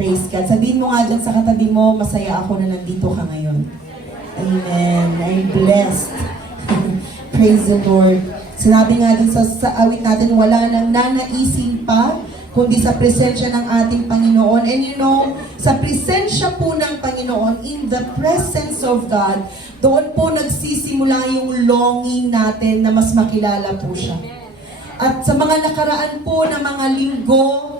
Praise God. Sabihin mo nga dyan sa katabi mo, masaya ako na nandito ka ngayon. Amen. I'm blessed. Praise the Lord. Sinabi nga din sa awit natin, wala nang nanaisin pa, kundi sa presensya ng ating Panginoon. And you know, sa presensya po ng Panginoon, in the presence of God, doon po nagsisimula yung longing natin na mas makilala po siya. At sa mga nakaraan po na mga linggo,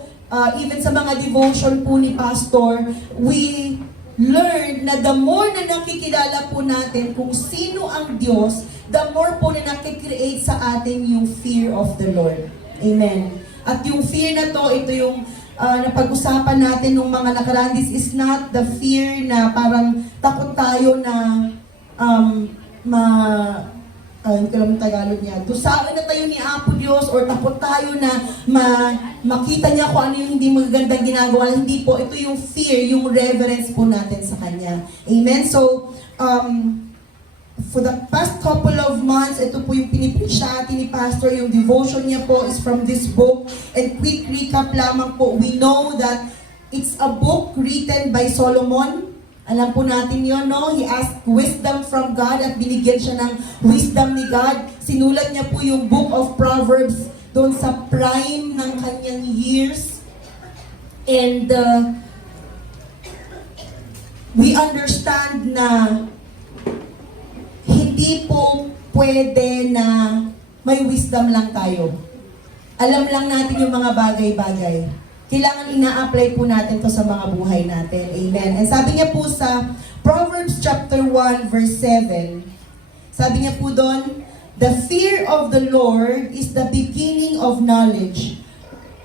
even sa mga devotion po ni Pastor, we learned na the more na nakikilala po natin kung sino ang Diyos, the more po na nakikreate sa atin yung fear of the Lord. Amen. At yung fear na to, ito yung napag-usapan natin nung mga nakaraan. This is not the fear na parang takot tayo na hindi ko alam Tagalog niya. Tusaan na tayo ni Apo Diyos or takot tayo na makita niya kung ano yung hindi magagandang ginagawa. Hindi po. Ito yung fear, yung reverence po natin sa Kanya. Amen? So, for the past couple of months, ito po yung pinipreach sa atin ni Pastor. Yung devotion niya po is from this book. And quick recap lamang po. We know that it's a book written by Solomon. Alam po natin yun, no? He asked wisdom from God at binigyan siya ng wisdom ni God. Sinulat niya po yung book of Proverbs doon sa prime ng kanyang years. And we understand na hindi po pwede na may wisdom lang tayo. Alam lang natin yung mga bagay-bagay. Kailangan ina-apply po natin to sa mga buhay natin. Amen. And sabi niya po sa Proverbs chapter 1 verse 7, sabi niya po doon, the fear of the Lord is the beginning of knowledge,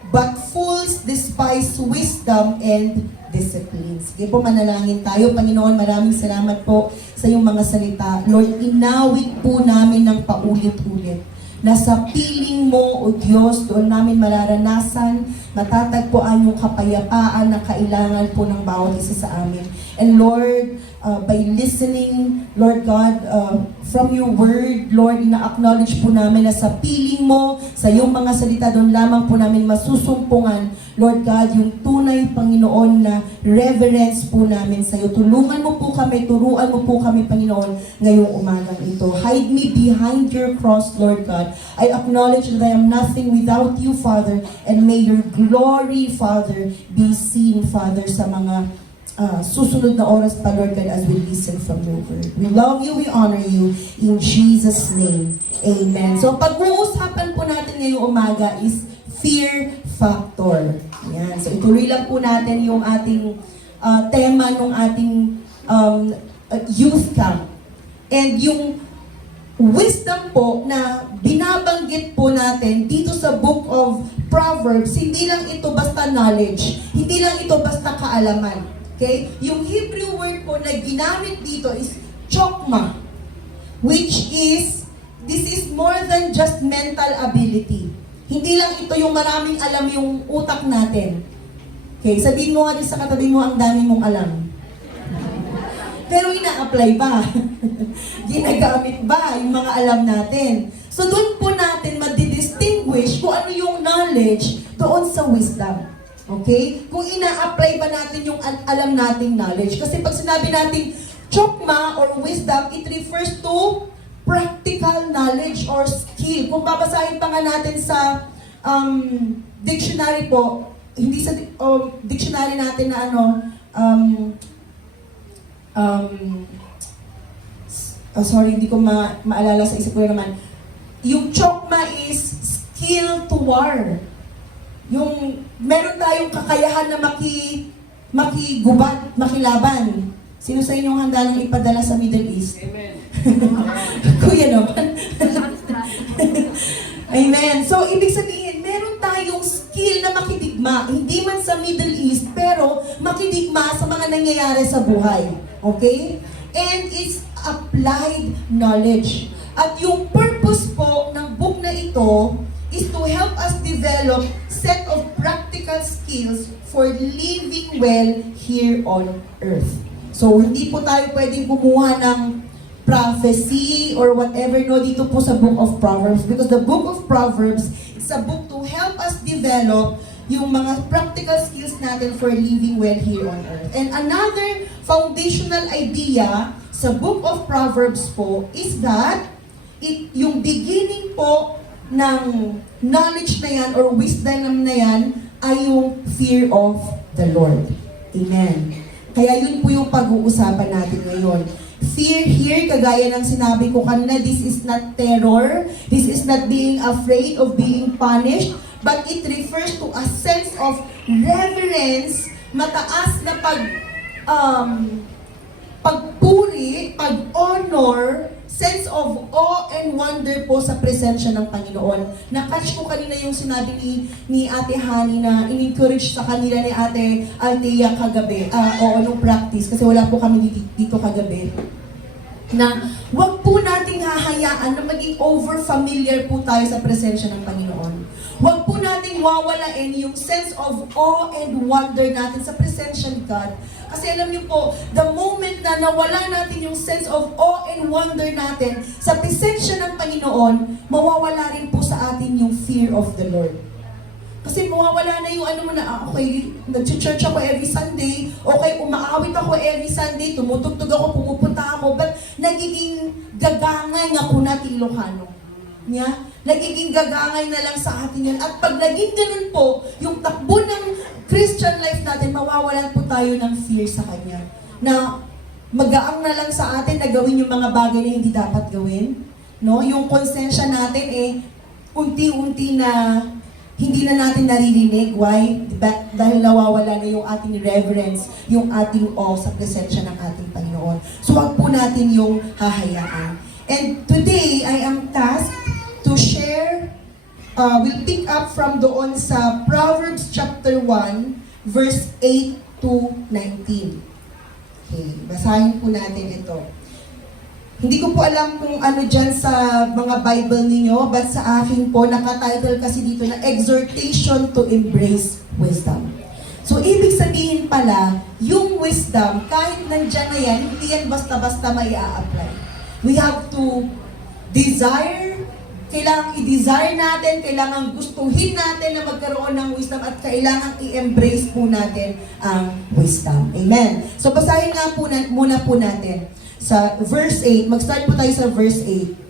but fools despise wisdom and discipline. Sige po, manalangin tayo. Panginoon, maraming salamat po sa iyong mga salita. Lord, inawit po namin ng paulit-ulit na sa piling mo, O Diyos, doon namin mararanasan, matatagpuan yung kapayapaan na kailangan po ng bawat isa sa amin. And Lord, by listening, Lord God, from your word, Lord, ina-acknowledge po namin na sa piling mo, sa iyong mga salita, doon lamang po namin masusumpungan, Lord God, yung tunay, Panginoon, na reverence po namin sa iyo. Tulungan mo po kami, turuan mo po kami, Panginoon, ngayong umagang ito. Hide me behind your cross, Lord God. I acknowledge that I am nothing without you, Father, and may your glory, Father, be seen, Father, sa mga susunod na oras pa, Lord God, as we listen from your word. We love you, we honor you, in Jesus' name. Amen. So, pag-uusapan po natin ngayong umaga is fear factor. Yan. So, ituloy lang po natin yung ating tema ng ating youth camp. And yung wisdom po na binabanggit po natin dito sa book of Proverbs, hindi lang ito basta knowledge, hindi lang ito basta kaalaman. Okay? Yung Hebrew word po na ginamit dito is chokma, which is, this is more than just mental ability. Hindi lang ito yung maraming alam yung utak natin. Okay? Sabihin mo nga din sa katabi mo, ang dami mong alam. Pero ina-apply ba? Ginagamit ba yung mga alam natin? So doon po natin madidistinguish kung ano yung knowledge doon sa wisdom. Okay? Kung ina-apply ba natin yung alam nating knowledge. Kasi pag sinabi natin chokma or wisdom, it refers to practical knowledge or skill. Kung babasahin pa nga natin sa dictionary po, hindi sa dictionary natin na sorry, hindi ko maalala sa isip ko naman. Yung chokma is skill to war. Yung meron tayong kakayahan na makigubat, makilaban. Sino sa inyong handa nang ipadala sa Middle East? Amen. Kuya naman. Amen. So, ibig sabihin, meron tayong skill na makidigma. Hindi man sa Middle East, pero makidigma sa mga nangyayari sa buhay. Okay? And it's applied knowledge. At yung purpose po ng book na ito is to help us develop set of practical skills for living well here on earth. So, hindi po tayo pwedeng kumuha ng prophecy or whatever no dito po sa book of Proverbs, because the book of Proverbs is a book to help us develop yung mga practical skills natin for living well here on earth. And another foundational idea sa Book of Proverbs po is that yung beginning po ng knowledge na yan or wisdom na yan ay yung fear of the Lord. Amen. Kaya yun po yung pag-uusapan natin ngayon. Fear here, kagaya ng sinabi ko kanina, this is not terror. This is not being afraid of being punished. But it refers to a sense of reverence, mataas na pagpuri, pag-honor, sense of awe and wonder po sa presensya ng Panginoon. Na-catch ko kanina yung sinabi ni Ate Hani na in-encourage sa kanila ni Ate Althea kagabi. Nung practice, kasi wala po kami dito kagabi. Na wag po nating hahayaan na maging over-familiar po tayo sa presensya ng Panginoon. Wag po nating wawalain yung sense of awe and wonder natin sa presensya ng God. Kasi alam niyo po, the moment na nawala natin yung sense of awe and wonder natin sa presensya ng Panginoon, mawawala rin po sa atin yung fear of the Lord. Kasi mawawala na yung okay, nag-church ako every Sunday, okay, umaawit ako every Sunday, tumutugtog ako, pumupunta ako, but nagiging gagangay nga po natin Ilocano. Yeah? Nagiging gagangay na lang sa atin yan. At pag naging ganun po, yung takbo ng Christian life natin, mawawalan po tayo ng fear sa Kanya. Na magaang na lang sa atin na gawin yung mga bagay na hindi dapat gawin. No? Yung konsensya natin unti-unti na hindi na natin naririnig. Why? Dahil nawawala na yung ating reverence, yung ating awe sa presensya ng ating Panginoon. So wag po natin yung hahayaan. And today, I am tasked to share, we'll pick up from doon sa Proverbs chapter 1, verse 8 to 19. Okay, basahin po natin ito. Hindi ko po alam kung ano dyan sa mga Bible ninyo, but sa akin po, nakatitle kasi dito na Exhortation to Embrace Wisdom. So, ibig sabihin pala, yung wisdom, kahit nandyan na yan, hindi yan basta-basta mai-apply. We have to desire, kailangan i-desire natin, kailangan gustuhin natin na magkaroon ng wisdom at kailangan i-embrace po natin ang wisdom. Amen. So, basahin nga po muna po natin. Sa verse 8, mag-start po tayo sa verse 8.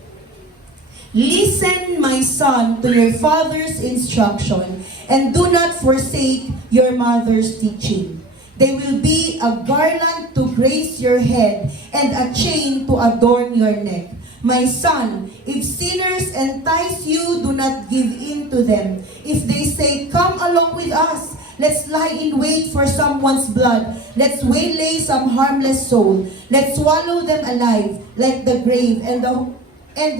Listen, my son, to your father's instruction, and do not forsake your mother's teaching. They will be a garland to grace your head, and a chain to adorn your neck. My son, if sinners entice you, do not give in to them. If they say, come along with us, let's lie in wait for someone's blood. Let's waylay some harmless soul. Let's swallow them alive like the grave and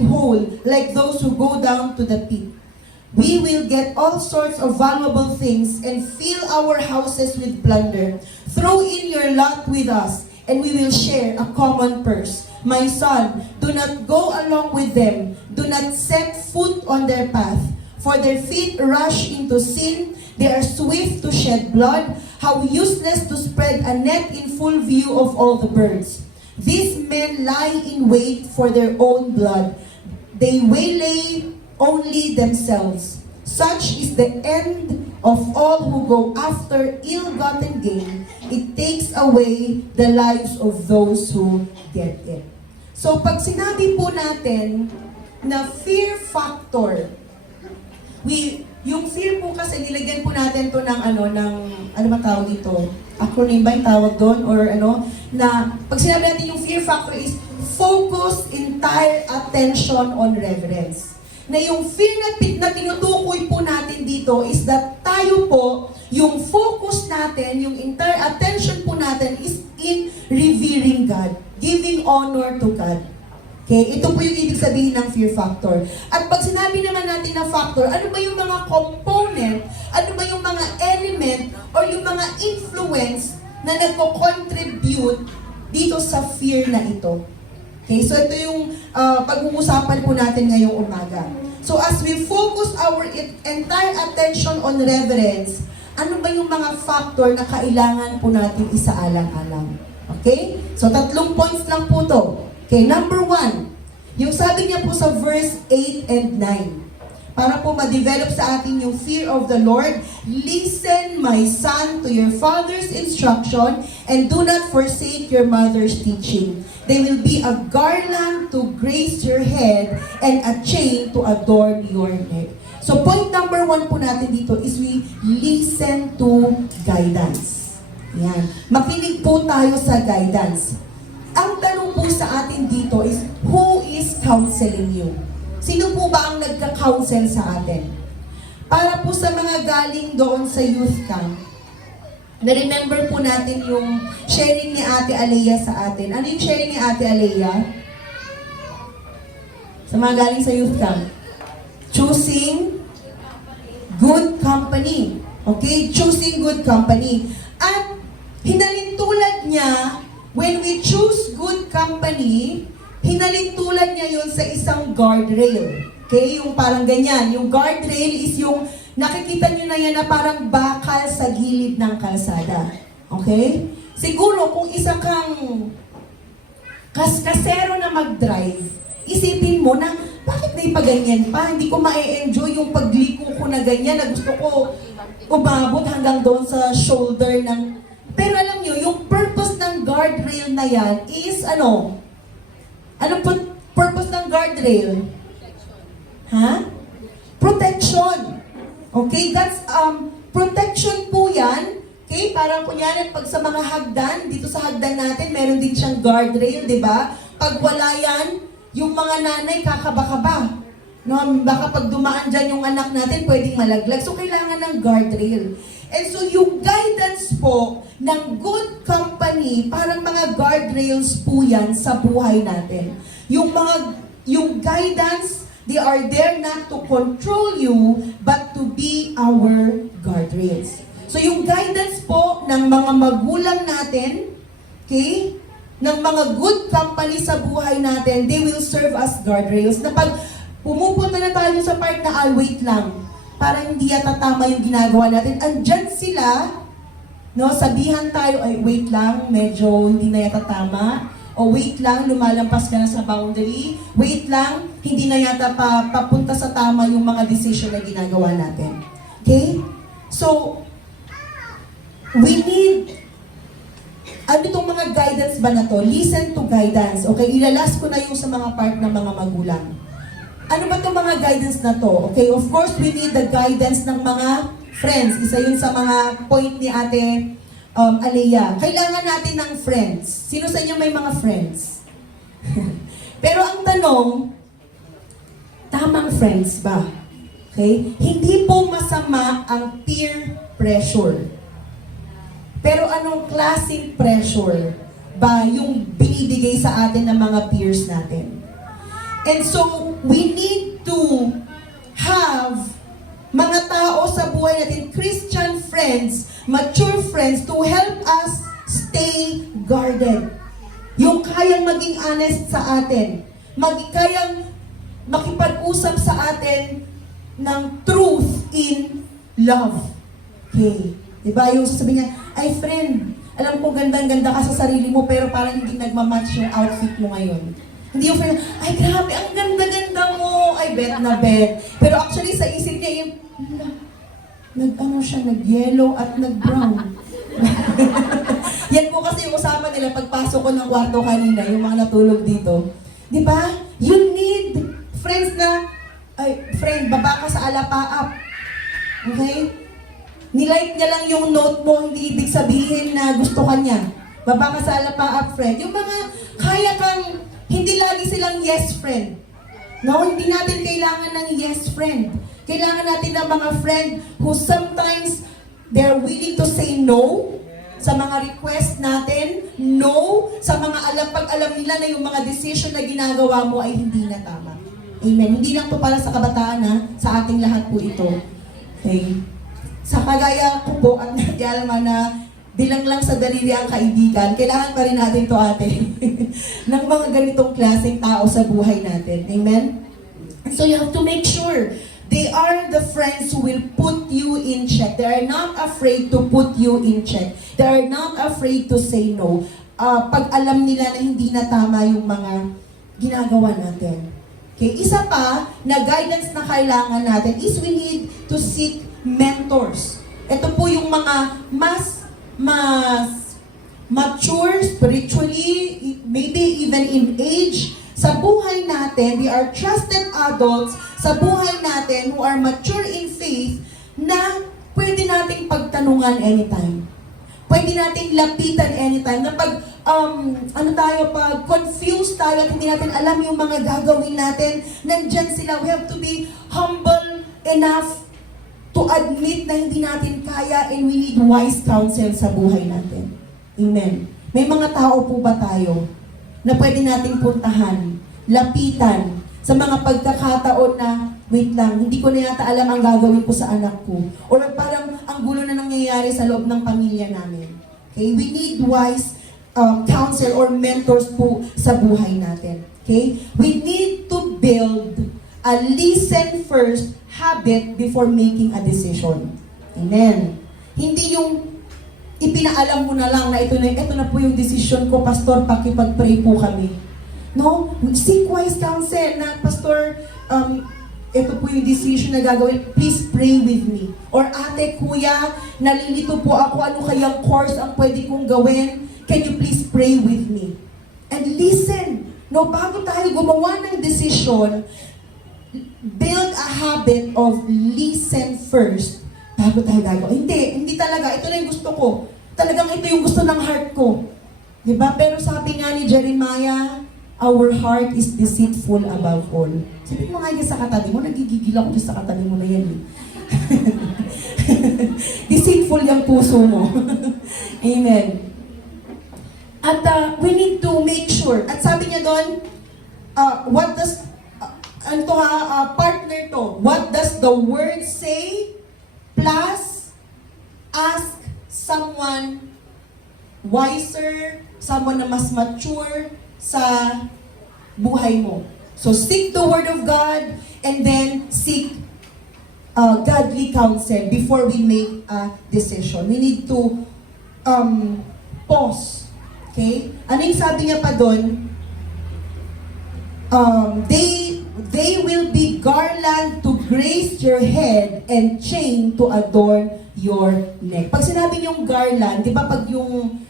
whole like those who go down to the pit. We will get all sorts of valuable things and fill our houses with plunder. Throw in your lot with us, and we will share a common purse. My son, do not go along with them. Do not set foot on their path, for their feet rush into sin. They are swift to shed blood. How useless to spread a net in full view of all the birds. These men lie in wait for their own blood. They waylay only themselves. Such is the end of all who go after ill-gotten gain. It takes away the lives of those who get it. So pag sinabi po natin na fear factor, yung fear po kasi nilagyan po natin to ng ano ba tawag dito? Acronym ba yung tawag doon? Or na pag sinabi natin yung fear factor is focus entire attention on reverence. Na yung fear na tinutukoy po natin dito is that tayo po, yung focus natin, yung entire attention po natin is in revering God, giving honor to God. Okay, ito po yung ibig sabihin ng fear factor. At pag sinabi naman natin na factor, ano ba yung mga component, ano ba yung mga element, or yung mga influence na nagko-contribute dito sa fear na ito? Okay, so ito yung pag-uusapan po natin ngayong umaga. So as we focus our entire attention on reverence, ano ba yung mga factor na kailangan po natin isaalang-alang? Okay? So 3 points lang po to. Okay, number 1, yung sabi niya po sa verse 8 and 9. para po ma-develop sa atin yung fear of the Lord. Listen, my son, to your father's instruction and do not forsake your mother's teaching. They will be a garland to grace your head and a chain to adorn your neck. So point number 1 po natin dito is we listen to guidance. Yan. Makinig po tayo sa guidance. Ang tanong po sa atin dito is, who is counseling you? Sino po ba ang nagka-counsel sa atin? Para po sa mga galing doon sa youth camp, na-remember po natin yung sharing ni Ate Alea sa atin. Ano yung sharing ni Ate Alea? Sa mga galing sa youth camp. Choosing good company. Okay? Choosing good company. At hinalintulad niya, when we choose good company, hinalintulad niya yun sa isang guardrail. Okay? Yung parang ganyan. Yung guardrail is yung, nakikita nyo na yan na parang bakal sa gilid ng kalsada. Okay? Siguro, kung isa kang kaskasero na mag-drive, isipin mo na, bakit na ipaganyan pa? Hindi ko ma-enjoy yung pagliko ko na ganyan, na gusto ko umabot hanggang doon sa shoulder ng... Pero alam nyo, yung purpose ng guardrail na yan is ano? Anong purpose ng guardrail? Ha? Protection. Okay, that's protection po yan. Okay, parang kunyari pag sa mga hagdan, dito sa hagdan natin, meron din siyang guardrail, di ba? Pag wala yan, yung mga nanay kakaba-kaba. No, baka pag dumaan dyan yung anak natin, pwedeng malaglag. So, kailangan ng guardrail. And so, yung guidance po ng good company, parang mga guardrails po yan sa buhay natin. Yung guidance, they are there not to control you, but to be our guardrails. So, yung guidance po ng mga magulang natin, okay, ng mga good company sa buhay natin, they will serve as guardrails. Na pag pumupunta na tayo sa part na, wait lang, parang hindi yata tama yung ginagawa natin. Andyan sila, no, sabihan tayo, ay wait lang, medyo hindi na yata tama. O wait lang, lumalampas ka na sa boundary. Wait lang, hindi na yata papunta sa tama yung mga decision na ginagawa natin. Okay? So, we need, ano itong mga guidance ba na to? Listen to guidance. Okay, ilalas ko na yung sa mga part ng mga magulang. Ano ba itong mga guidance na to? Okay, of course, we need the guidance ng mga friends. Isa yun sa mga point ni Ate Alea. Kailangan natin ng friends. Sino sa inyo may mga friends? Pero ang tanong, tamang friends ba? Okay? Hindi po masama ang peer pressure. Pero anong klaseng pressure ba yung binibigay sa atin ng mga peers natin? And so, we need to have mga tao sa buhay natin, Christian friends, mature friends, to help us stay guarded. Yung kayang maging honest sa atin, kayang makipag-usap sa atin ng truth in love. Okay. Diba? Yung sasabihin niya, ay friend, alam ko gandang-ganda ka sa sarili mo, pero parang hindi nagmamatch yung outfit mo ngayon. Hindi yung friend, ay grabe, ang ganda-ganda mo, ay bet na bet. Pero actually sa isip niya, yung, nag-ano siya, nag-yellow at nag-brown. Yan po kasi yung usama nila pagpasok ko ng kwarto kanina, yung mga natulog dito. Di ba? You need friends na, ay, friend, baba ka sa alapaap. Okay? Nilike niya lang yung note mo, hindi ibig sabihin na gusto ka niya. Baba ka sa alapaap, friend. Yung mga kaya kang, hindi lagi silang yes friend. No, hindi natin kailangan ng yes friend. Kailangan natin ng mga friend who sometimes they're willing to say no sa mga request natin, no sa mga pag alam nila na yung mga decision na ginagawa mo ay hindi na tama. Amen. Hindi lang to para sa kabataan, ha? Sa ating lahat po ito. Okay? Sa kagaya ko po at nagdialma na bilang lang sa daliri ang kaibigan, kailangan pa rin natin to ate ng mga ganitong klaseng tao sa buhay natin. Amen? So you have to make sure they are the friends who will put you in check. They are not afraid to put you in check. They are not afraid to say no. Pag alam nila na hindi na tama yung mga ginagawa natin. Okay, isa pa na guidance na kailangan natin is we need to seek mentors. Ito po yung mga mas mature spiritually, maybe even in age, sa buhay natin. They are trusted adults sa buhay natin who are mature in faith na pwede nating pagtanungan anytime. Pwede nating lapitan anytime. Na pag pag confused tayo at hindi natin alam yung mga gagawin natin, nandyan sila. We have to be humble enough to admit na hindi natin kaya, and we need wise counsel sa buhay natin. Amen. May mga tao po ba tayo na pwede nating puntahan, lapitan, sa mga pagkakataon na, wait lang, hindi ko na yata alam ang gagawin ko sa anak ko. Or parang ang gulo na nangyayari sa loob ng pamilya namin. Okay? We need wise counsel or mentors po sa buhay natin. Okay? We need to build a listen first habit before making a decision. Amen. Hindi yung ipinaalam mo na lang na ito na po yung decision ko, Pastor, pakipag-pray po kami. No? Seek wise counsel na, Pastor, ito po yung decision na gagawin, please pray with me. Or ate, kuya, nalilito po ako, ano kayang course ang pwede kong gawin? Can you please pray with me? And listen. No, bago tayo gumawa ng decision, build a habit of listen first bago tayo gagawin. Hindi talaga. Ito na yung gusto ko. Talagang ito yung gusto ng heart ko. Diba? Pero sabi nga ni Jeremiah, our heart is deceitful above all. Sabi mo nga yan sa katabi mo, nagigigil ako dyan sa katabi mo na yan. Deceitful yung puso mo. Amen. At we need to make sure. At sabi niya doon, what does, partner to, what does the word say? Plus, ask someone wiser, someone na mas mature sa buhay mo. So, seek the word of God and then seek godly counsel before we make a decision. We need to pause. Okay? Ano yung sabi niya pa doon? They will be garland to grace your head and chain to adorn your neck. Pag sinabi niyong garland, di ba pag yung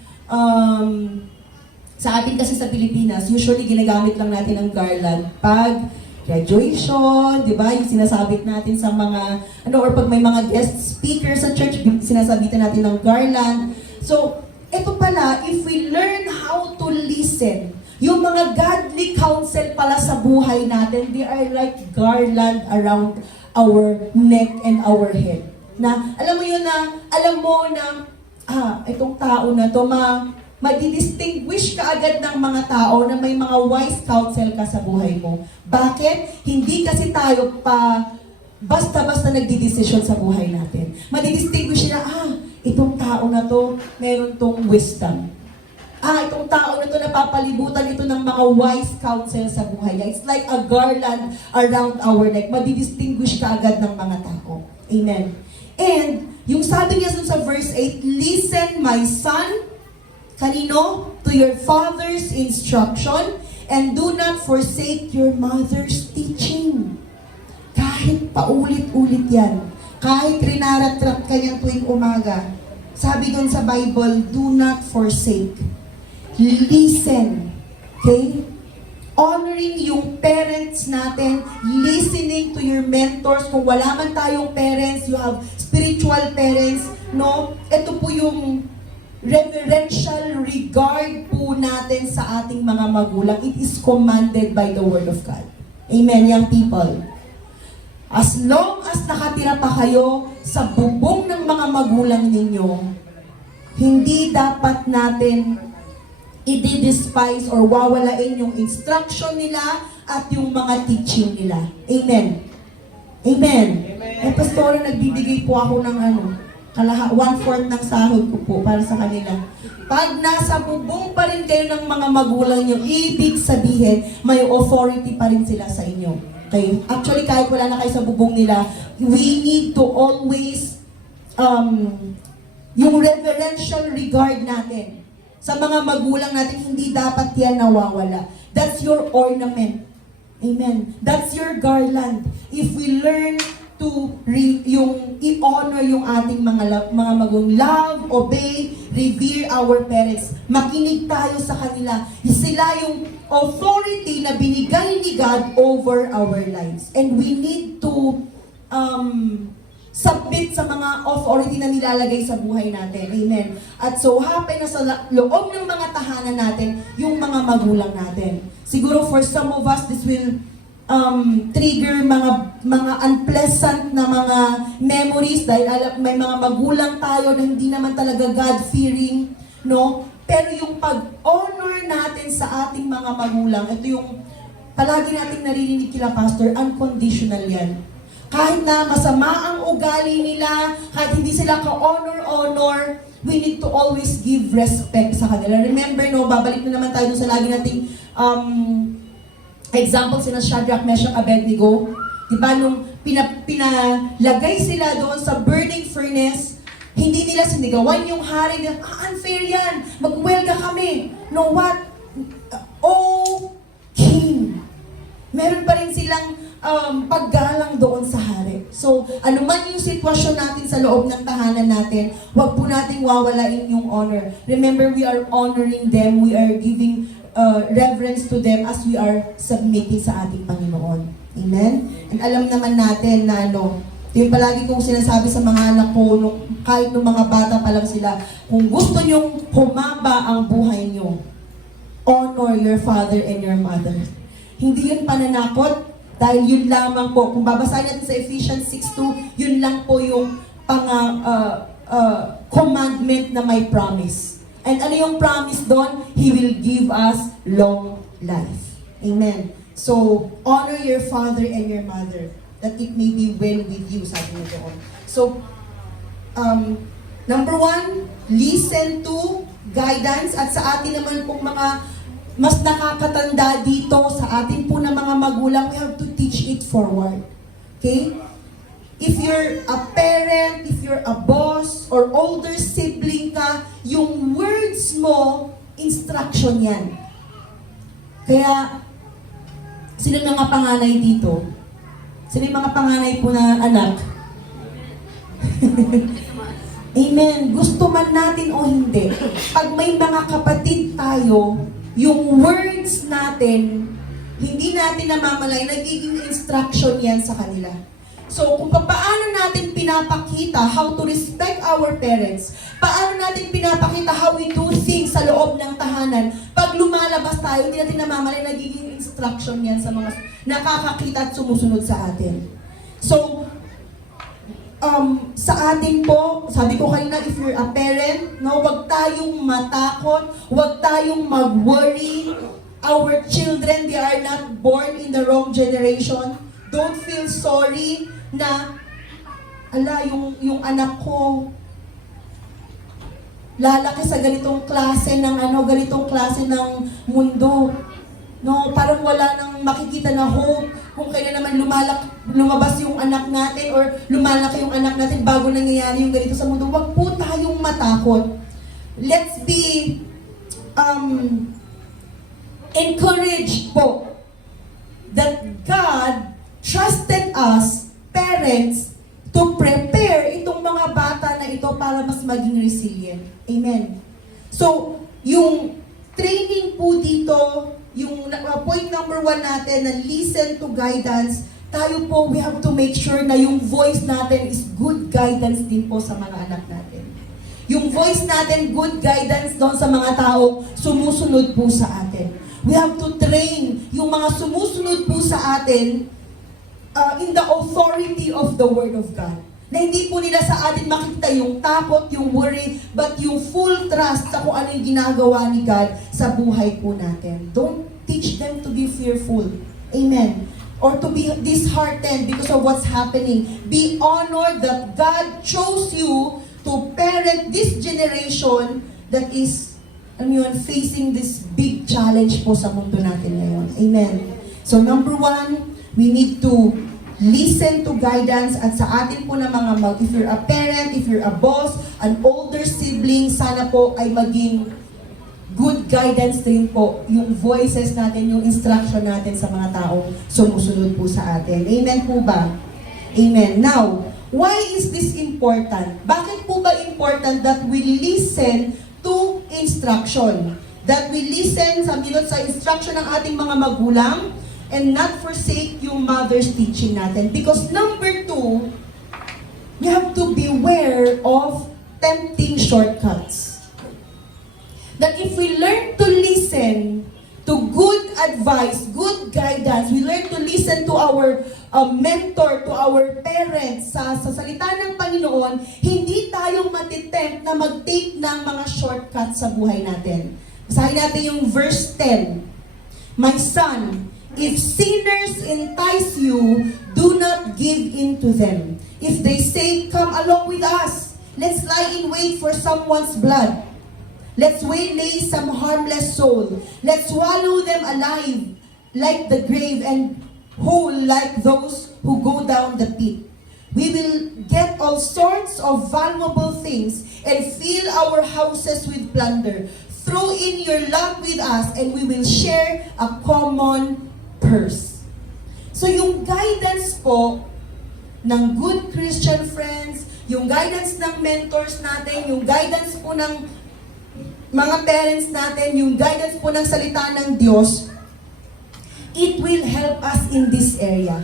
sa atin kasi sa Pilipinas, usually ginagamit lang natin ang garland pag graduation, di ba? Yung sinasabit natin sa mga, or pag may mga guest speakers sa church, sinasabitan natin ng garland. So, ito pala, if we learn how to listen, yung mga godly counsel pala sa buhay natin, they are like garland around our neck and our head. Na, alam mo yun na, alam mo na, itong tao na to, madidistinguish ka agad ng mga tao na may mga wise counsel ka sa buhay mo. Bakit? Hindi kasi tayo pa basta-basta nagdidesisyon sa buhay natin. Madidistinguish na, itong tao na to, meron tong wisdom. Itong tao na to, napapalibutan ito ng mga wise counsel sa buhay niya. It's like a garland around our neck. Madidistinguish ka agad ng mga tao. Amen. And, yung sabi niya sa verse 8, listen, my son, kanino? To your father's instruction, and do not forsake your mother's teaching. Kahit paulit-ulit yan. Kahit rinaratrat ka niyan tuwing umaga. Sabi doon sa Bible, do not forsake. Listen. Okay? Honoring yung parents natin, listening to your mentors. Kung wala man tayong parents, you have spiritual parents, no? Ito po yung reverential regard po natin sa ating mga magulang. It is commanded by the Word of God. Amen, young people. As long as nakatira pa kayo sa bubong ng mga magulang ninyo, hindi dapat natin i-despise or wawalain yung instruction nila at yung mga teaching nila. Amen. Amen. Eh, Pastor, nagbibigay po ako ng 1/4 ng sahod ko po para sa kanila. Pag nasa bubong pa rin kayo ng mga magulang nyo, ibig sabihin, may authority pa rin sila sa inyo. Okay? Actually, kahit wala na kayo sa bubong nila, we need to always, yung reverential regard natin sa mga magulang natin, hindi dapat yan nawawala. That's your ornament. Amen. That's your garland. If we learn to yung i-honor yung ating mga magulang, love, obey, revere our parents. Makinig tayo sa kanila. Sila yung authority na binigay ni God over our lives. And we need to submit sa mga authority na nilalagay sa buhay natin. Amen. At so happen na sa loob ng mga tahanan natin, yung mga magulang natin. Siguro for some of us, this will trigger mga unpleasant na mga memories dahil may mga magulang tayo na hindi naman talaga God-fearing, no? Pero yung pag-honor natin sa ating mga magulang, ito yung palagi nating naririnig kila Pastor, unconditional yan. Kahit na masama ang ugali nila, kahit hindi sila ka-honor, we need to always give respect sa kanila. Remember, no, babalik na naman tayo sa lagi nating example sina Shadrach, Meshach, Abednego. Diba, nung pinalagay sila doon sa burning furnace, hindi nila sinigawan yung hari na, unfair yan, magwelga kami. No, what? Oh, king. Meron pa rin silang paggalang doon sa hari. So, ano man yung sitwasyon natin sa loob ng tahanan natin, huwag po nating wawalain yung honor. Remember, we are honoring them, we are giving reverence to them as we are submitting sa ating Panginoon. Amen? And alam naman natin na yung palagi kong sinasabi sa mga anak ko, kahit nung mga bata pa lang sila, kung gusto nyong humaba ang buhay nyo, honor your father and your mother. Hindi yun pananakot, dahil yun lamang po, kung babasahin natin sa Ephesians 6:2, yun lang po yung commandment na may promise. And ano yung promise doon? He will give us long life. Amen. So, honor your father and your mother, that it may be well with you, sabi niyo doon. So, number 1, listen to guidance. At sa atin naman pong mga mas nakakatanda dito, sa atin po na mga magulang, we have to teach it forward. Okay? If you're a parent, if you're a boss, or older sibling ka, yung words mo, instruction yan. Kaya, sino yung mga panganay dito? Sino yung mga panganay po na anak? Amen. Gusto man natin o hindi, pag may mga kapatid tayo, yung words natin, hindi natin namamalay, nagiging instruction yan sa kanila. So, kung paano natin pinapakita how to respect our parents, paano natin pinapakita how we do things sa loob ng tahanan, pag lumalabas tayo, hindi natin namamalay, nagiging instruction yan sa mga nakakakita at sumusunod sa atin. So, sa atin po, sabi ko kanina, if you're a parent, huwag tayong matakot, huwag tayong mag-worry. Our children, they are not born in the wrong generation. Don't feel sorry na, yung anak ko, lalaki sa ganitong klase ng mundo. No, parang wala nang makikita na hope kung kailan naman lumabas yung anak natin or lumalaki yung anak natin bago nangyayari yung ganito sa mundo. Huwag po tayong matakot. Let's be encouraged po that God trusted us, parents, to prepare itong mga bata na ito para mas maging resilient. Amen. So, yung training po dito, yung point number 1 natin na listen to guidance, tayo po, we have to make sure na yung voice natin is good guidance din po sa mga anak natin. Yung voice natin, good guidance doon sa mga tao, sumusunod po sa atin. We have to train yung mga sumusunod po sa atin in the authority of the Word of God. Na hindi po nila sa atin makita yung takot, yung worry, but yung full trust sa kung ano yung ginagawa ni God sa buhay po natin. Don't teach them to be fearful. Amen. Or to be disheartened because of what's happening. Be honored that God chose you to parent this generation that is, facing this big challenge po sa mundo natin ngayon. Amen. So number 1, we need to listen to guidance at sa atin po na mga if you're a parent, if you're a boss, an older sibling, sana po ay maging good guidance din po yung voices natin, yung instruction natin sa mga taong sumusunod po sa atin. Amen po ba? Amen. Now, why is this important? Bakit po ba important that we listen to instruction? That we listen sa instruction ng ating mga magulang and not forsake yung mother's teaching natin. Because number 2, we have to beware of tempting shortcuts. That if we learn to listen to good advice, good guidance, we learn to listen to our mentor, to our parents, sa salita ng Panginoon, hindi tayo matitempt na mag-take ng mga shortcuts sa buhay natin. Basahin natin yung verse 10. My son, if sinners entice you, do not give in to them. If they say, come along with us, let's lie in wait for someone's blood. Let's waylay some harmless soul. Let's swallow them alive like the grave and whole like those who go down the pit. We will get all sorts of valuable things and fill our houses with plunder. Throw in your lot with us and we will share a common purse. So yung guidance po ng good Christian friends, yung guidance ng mentors natin, yung guidance po ng mga parents natin, yung guidance po ng salita ng Diyos, it will help us in this area.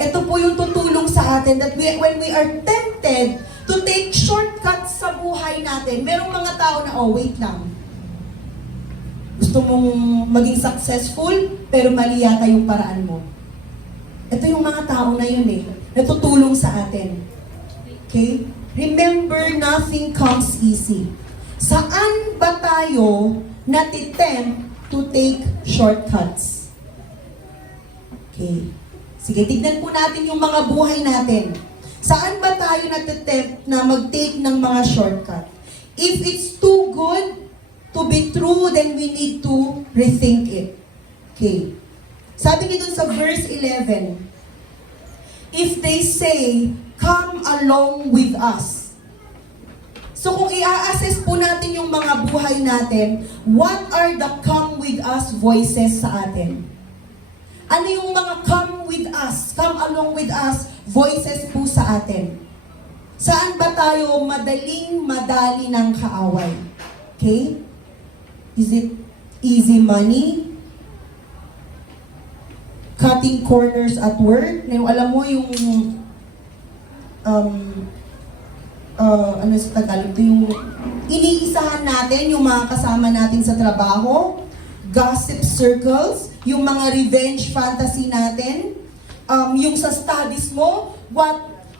Ito po yung tutulong sa atin that when we are tempted to take shortcuts sa buhay natin, merong mga tao na, oh, wait lang. Gusto mong maging successful, pero mali yata yung paraan mo. Ito yung mga tao na yun natutulong sa atin. Okay? Remember, nothing comes easy. Saan ba tayo natitempt to take shortcuts? Okay. Sige, tignan po natin yung mga buhay natin. Saan ba tayo natitempt na mag-take ng mga shortcut? If it's too good to be true, then we need to rethink it. Okay. Sabi niyo dun sa verse 11, if they say, come along with us. So kung i-assess po natin yung mga buhay natin, what are the come with us voices sa atin? Ano yung mga come with us, come along with us voices po sa atin? Saan ba tayo madali ng kaaway? Okay? Is it easy money? Cutting corners at work? Alam mo yung ano sa Tagalog, ito yung iniisahan natin, yung mga kasama natin sa trabaho, gossip circles, yung mga revenge fantasy natin, yung sa studies mo,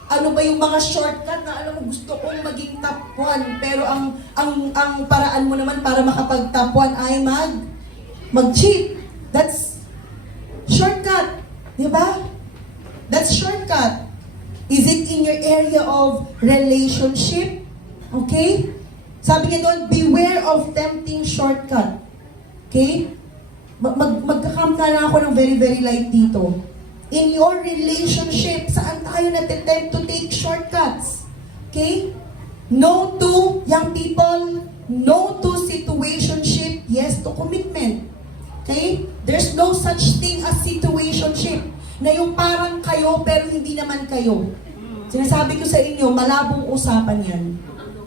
ano ba yung mga shortcut na alam mo gusto kong maging top 1, pero ang paraan mo naman para makapag top 1 ay mag-cheat. That's shortcut, di ba? That's shortcut. Is it in your area of relationship? Okay? Sabi niya doon, beware of tempting shortcut. Okay? Magkakam na lang ako ng very, very light dito. In your relationship, saan tayo natitempt to take shortcuts? Okay? No to young people, no to situationship, yes to commitment. Okay? There's no such thing as situationship. Na yung parang kayo pero hindi naman kayo. Sinasabi ko sa inyo, malabong usapan yan.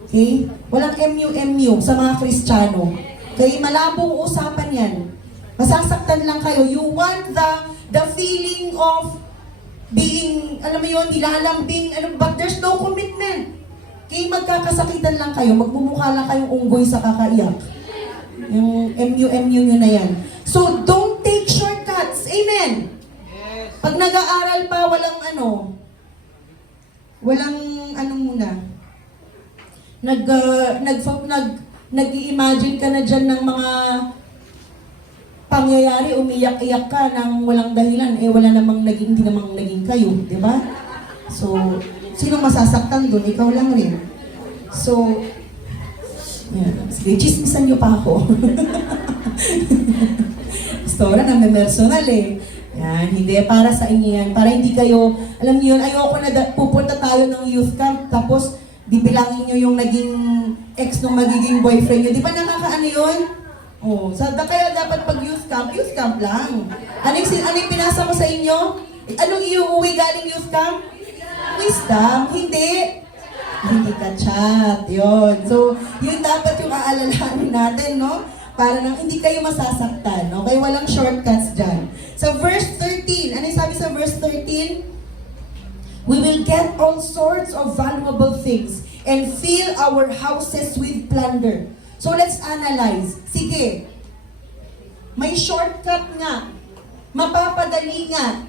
Okay? Walang MU sa mga Kristiyano. Okay? Malabong usapan yan. Masasaktan lang kayo. You want the feeling of being, alam mo yun, nilalambing, but there's no commitment. Okay? Magkakasakitan lang kayo. Magmumukha lang kayong unggoy sa kakaiyak. Yung MU nyo na yan. So, don't take shortcuts. Amen? Pag nag-aaral pa, walang muna. Nag-i-imagine ka na dyan ng mga pangyayari, umiyak-iyak ka nang walang dahilan, wala namang hindi namang naging kayo, di ba? So, sino masasaktan doon? Ikaw lang rin. So, yan. Sige, chismisan niyo pa ako. Istorya na may personal Yan, hindi. Para sa inyo yan. Para hindi kayo, alam niyo yun, ayoko na pupunta tayo ng youth camp, tapos bibilangin niyo yung naging ex nung magiging boyfriend nyo. Di ba nakakaano yun? Oh, kaya dapat pag youth camp lang. Anong pinasa ko sa inyo? Anong iuwi galing youth camp? Wisdom. Hindi. Hindi ka chat. Yun. So, yun dapat yung aalalahanin natin, no? Para nang hindi kayo masasaktan. Okay? Walang shortcuts dyan. Sa verse 13, ano yung sabi sa verse 13? We will get all sorts of valuable things and fill our houses with plunder. So let's analyze. Sige. May shortcut nga. Mapapadali nga.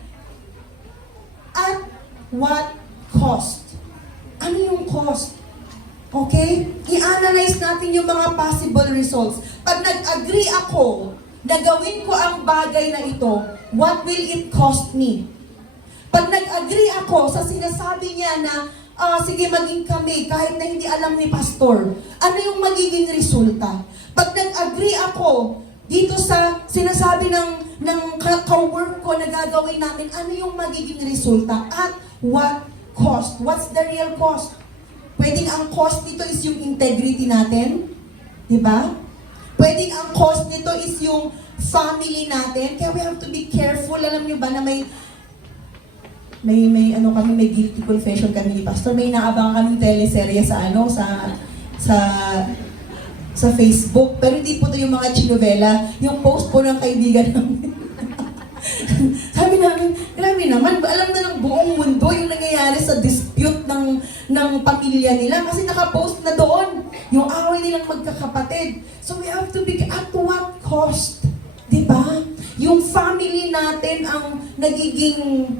At what cost? Ano yung cost? Okay? I-analyze natin yung mga possible results. Pag nag-agree ako na gawin ko ang bagay na ito, what will it cost me? Pag nag-agree ako sa sinasabi niya na, sige maging kami kahit na hindi alam ni pastor, ano yung magiging resulta? Pag nag-agree ako dito sa sinasabi ng ka-work ko na gagawin namin, ano yung magiging resulta? At what cost? What's the real cost? Pwedeng ang cost nito is yung integrity natin, di ba? Pwedeng ang cost nito is yung family natin, kaya we have to be careful. Alam niyo ba na may guilty confession kami ni Pastor. May naabang kaming teleserye sa sa Facebook. Pero hindi po ito yung mga chinovela. Yung post po ng kaibigan namin. Sabi namin, grabe naman, alam na ng buong mundo yung nangyayari sa dispute ng pamilya nila kasi nakapost na doon yung away nilang magkakapatid. So we have to be, at what cost? Diba? Yung family natin ang nagiging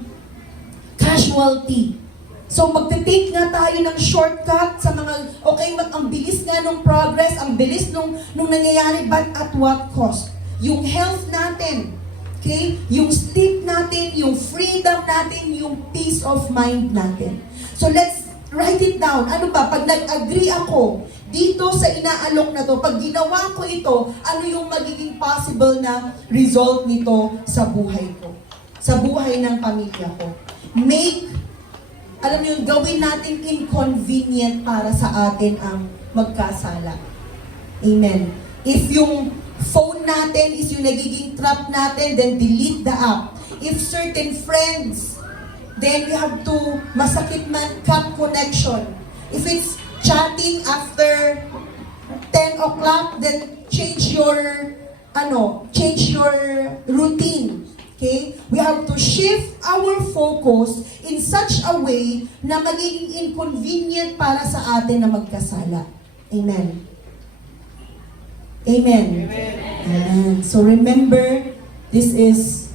casualty. So magte-take nga tayo ng shortcut sa mga, okay, ang bilis nga nung progress, ang bilis nung nangyayari, but at what cost? Yung health natin, okay? Yung sleep natin, yung freedom natin, yung peace of mind natin. So let's write it down. Ano ba? Pag nag-agree ako dito sa inaalok na to, pag ginawa ko ito, ano yung magiging possible na result nito sa buhay ko? Sa buhay ng pamilya ko? Alam niyo, gawin natin inconvenient para sa atin ang magkasala. Amen. If yung phone natin is yung nagiging trap natin, then delete the app. If certain friends, then we have to masakit man cut connection. If it's chatting after 10 o'clock, then change your routine. Okay? We have to shift our focus in such a way na magiging inconvenient para sa atin na magkasala. Amen. Amen. Amen. So remember, this is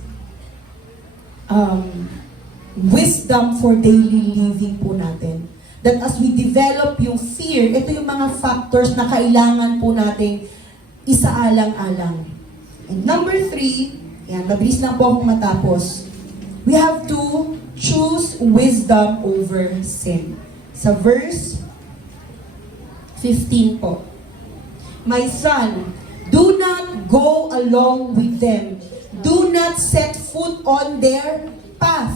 wisdom for daily living po natin. That as we develop yung fear, ito yung mga factors na kailangan po natin isaalang-alang. And number 3, yan, mabilis lang po akong matapos. We have to choose wisdom over sin. Sa verse 15 po. My son, do not go along with them. Do not set foot on their path.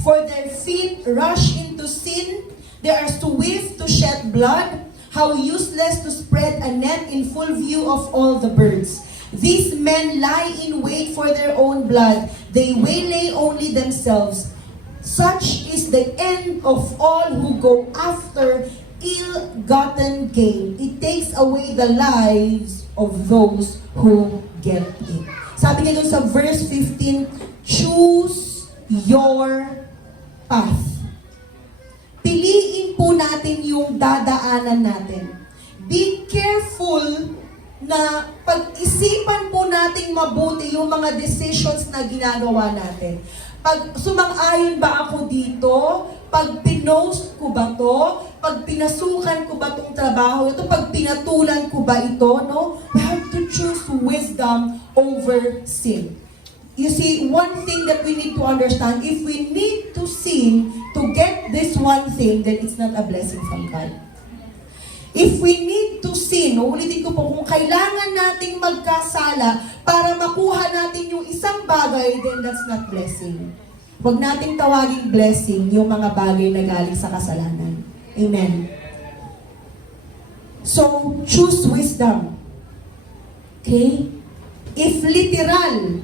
For their feet rush into sin. They are swift to shed blood. How useless to spread a net in full view of all the birds. These men lie in wait for their own blood. They waylay only themselves. Such is the end of all who go after ill-gotten gain. It takes away the lives of those who get it. Sabi niya dun sa verse 15, choose your path. Piliin po natin yung dadaanan natin. Be careful na pag-isipan po nating mabuti yung mga decisions na ginagawa natin. Pag sumang-ayon ba ako dito? Pag pinost ko ba to? Pag pinasukan ko ba tong trabaho ito? Pag pinatulan ko ba ito? No? We have to choose wisdom over sin. You see, one thing that we need to understand, if we need to sin to get this one thing, then it's not a blessing from God. If we need to sin, ulitin ko po, kung kailangan nating magkasala para makuha natin yung isang bagay, then that's not blessing. Huwag nating tawaging blessing yung mga bagay na galing sa kasalanan. Amen. So, choose wisdom. Okay? If literal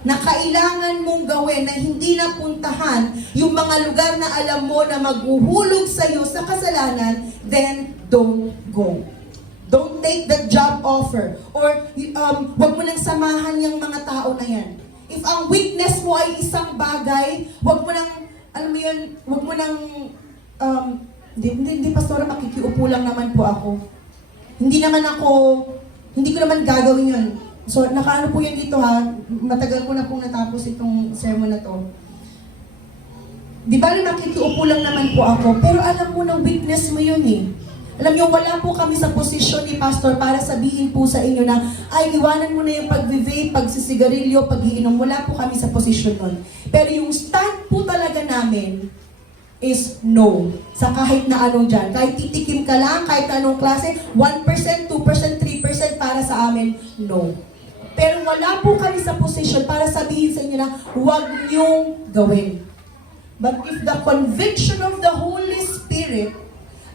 na kailangan mong gawin na hindi napuntahan yung mga lugar na alam mo na maghuhulog sa iyo sa kasalanan, then don't go. Don't take the job offer. Or wag mo nang samahan yung mga tao na yan. If ang weakness mo ay isang bagay, wag mo nang, alam mo yun, wag mo nang, hindi pastora, makikiupo lang naman po ako. Hindi ko naman gagawin yun. So, nakaano po yan dito ha, matagal ko na pong natapos itong sermon na to. Di ba makikiupo lang naman po ako, pero alam mo na weakness mo yun eh. Alam niyo, wala po kami sa posisyon ni Pastor para sabihin po sa inyo na, ay, iwanan mo na yung pag-vape, pagsisigarilyo, pag-iinom. Wala po kami sa posisyon nun. Pero yung stand po talaga namin is no. Sa kahit na anong dyan. Kahit titikim ka lang, kahit anong klase, 1%, 2%, 3% para sa amin, no. Pero wala po kami sa posisyon para sabihin sa inyo na, huwag niyong gawin. But if the conviction of the Holy Spirit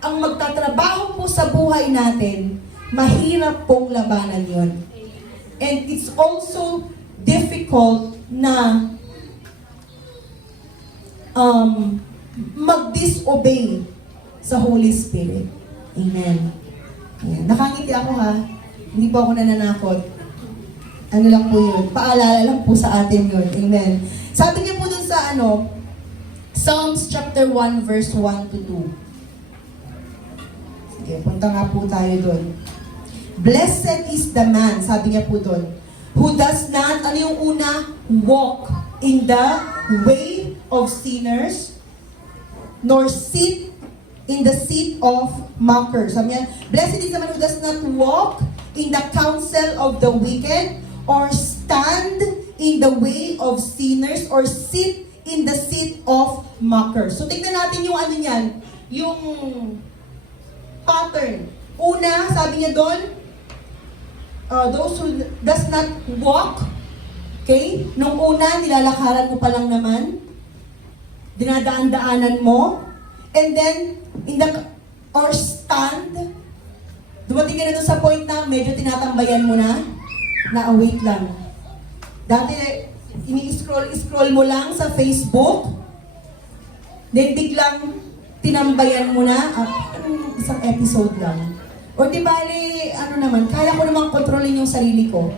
ang magtatrabaho po sa buhay natin, mahirap pong labanan yon. And it's also difficult na mag-disobey sa Holy Spirit. Amen. Ayan. Nakangiti ako ha. Hindi po ako nananakot. Ano lang po yun. Paalala lang po sa atin yun. Amen. Sabi niya po dun sa Psalms chapter 1 verse 1 to 2. Okay, punta nga po tayo doon. Blessed is the man, sabi niya po doon, who does not, ano yung una? Walk in the way of sinners, nor sit in the seat of mockers. Sabi niya, blessed is the man who does not walk in the counsel of the wicked, or stand in the way of sinners, or sit in the seat of mockers. So tignan natin yung ano niyan, yung pattern. Una, sabi niya doon, those who does not walk, okay? Nung una, nilalakaran mo pa lang naman, dinadaan-daanan mo, and then, or stand, dumating ka na doon sa point na medyo tinatambayan mo na wait lang. Dati, ini-scroll mo lang sa Facebook, then biglang tinambayan mo na, isang episode lang. O di bale, kaya ko namang kontrolin yung sarili ko.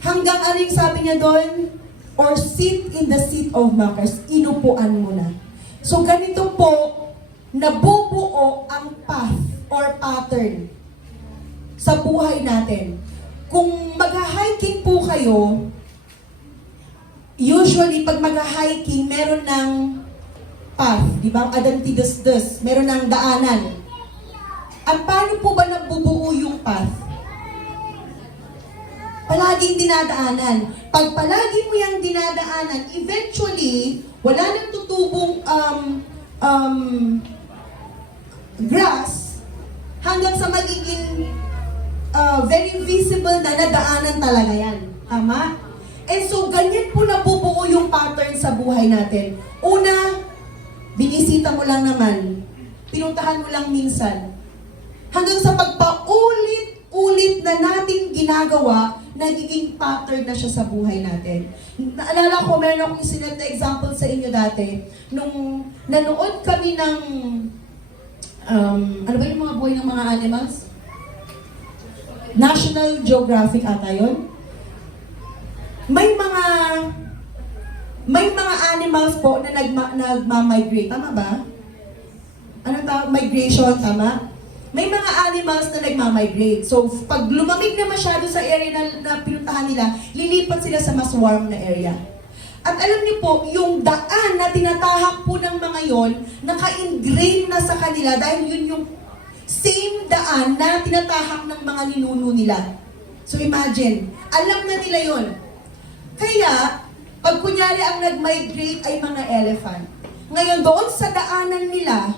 Hanggang ano yung sabi niya doon? Or sit in the seat of mockers, inupuan mo na. So ganito po, nabubuo ang path or pattern sa buhay natin. Kung mag-hiking po kayo, usually pag mag-hiking, meron ng path, di ba? Adantidas-das, meron ng daanan. At paano po ba nabubuo yung path? Palaging dinadaanan. Pag palagi mo yung dinadaanan, eventually, wala nang tutubong grass hanggang sa magiging very visible na nadaanan talaga yan. Tama? And so, ganyan po nabubuo yung pattern sa buhay natin. Una, binisita mo lang naman. Pinuntahan mo lang minsan. Hanggang sa pagpaulit-ulit na nating ginagawa, nagiging pattern na siya sa buhay natin. Naalala ko, meron akong sinend na example sa inyo dati. Nung nanood kami ng, ano ba yung mga buhay ng mga animals? National Geographic ata yun. May mga animals po na nagma-migrate. Tama ba? Anong tawag? Migration, tama? May mga animals na nagma-migrate. So, pag lumamig na masyado sa area na pinuntahan nila, lilipat sila sa mas warm na area. At alam niyo po, yung daan na tinatahak po ng mga yon, naka-ingrain na sa kanila dahil yun yung same daan na tinatahak ng mga ninuno nila. So, imagine, alam na nila yon. Kaya, pag kunyari ang nag-migrate ay mga elephant. Ngayon, doon sa daanan nila,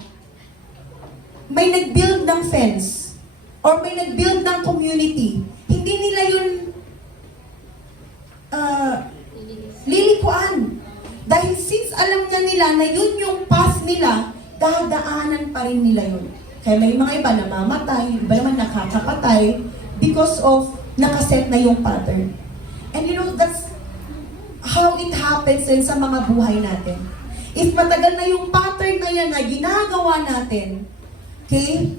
may nag-build ng fence or may nag-build ng community. Hindi nila yun lilikuan. Dahil since alam na nila na yun yung path nila, dadaanan pa rin nila yun. Kaya may mga iba namamatay, iba naman nakakapatay because of nakaset na yung pattern. And you know, that's how it happens din sa mga buhay natin. If matagal na yung pattern na yan na ginagawa natin, okay,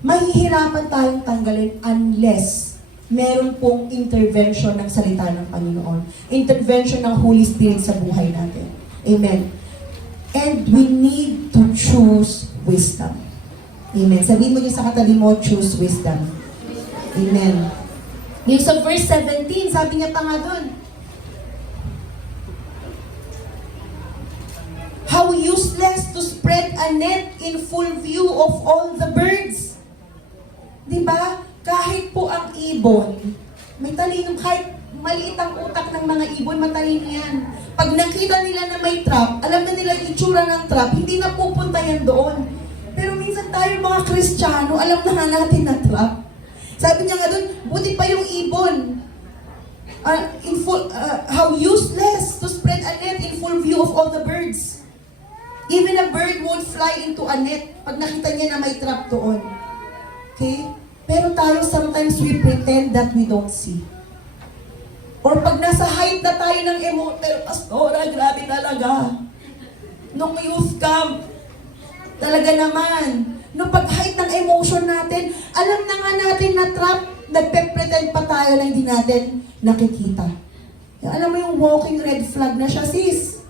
mahihirapan tayong tanggalin unless meron pong intervention ng salita ng Panginoon. Intervention ng Holy Spirit sa buhay natin. Amen. And we need to choose wisdom. Amen. Sabihin mo niyo sa katabi mo, choose wisdom. Amen. Yung sa verse 17, sabi niya pa nga doon, how useless to spread a net in full view of all the birds. Diba? Kahit po ang ibon, may talino, kahit maliit ang utak ng mga ibon, matalino yan. Pag nakita nila na may trap, alam na nila yung itsura ng trap, hindi na pupunta yan doon. Pero minsan tayo mga Kristiyano, alam na nga natin na trap. Sabi niya nga doon, buti pa yung ibon. How useless to spread a net in full view of all the birds. Even a bird won't fly into a net pag nakita niya na may trap doon. Okay? Pero tayo sometimes we pretend that we don't see. Or pag nasa height na tayo ng pero pastora, grabe talaga. Nung youth camp, talaga naman. Nung pag-height ng emotion natin, alam na nga natin na trap, nagpe-pretend pa tayo na hindi natin nakikita. Alam mo yung walking red flag na siya, sis.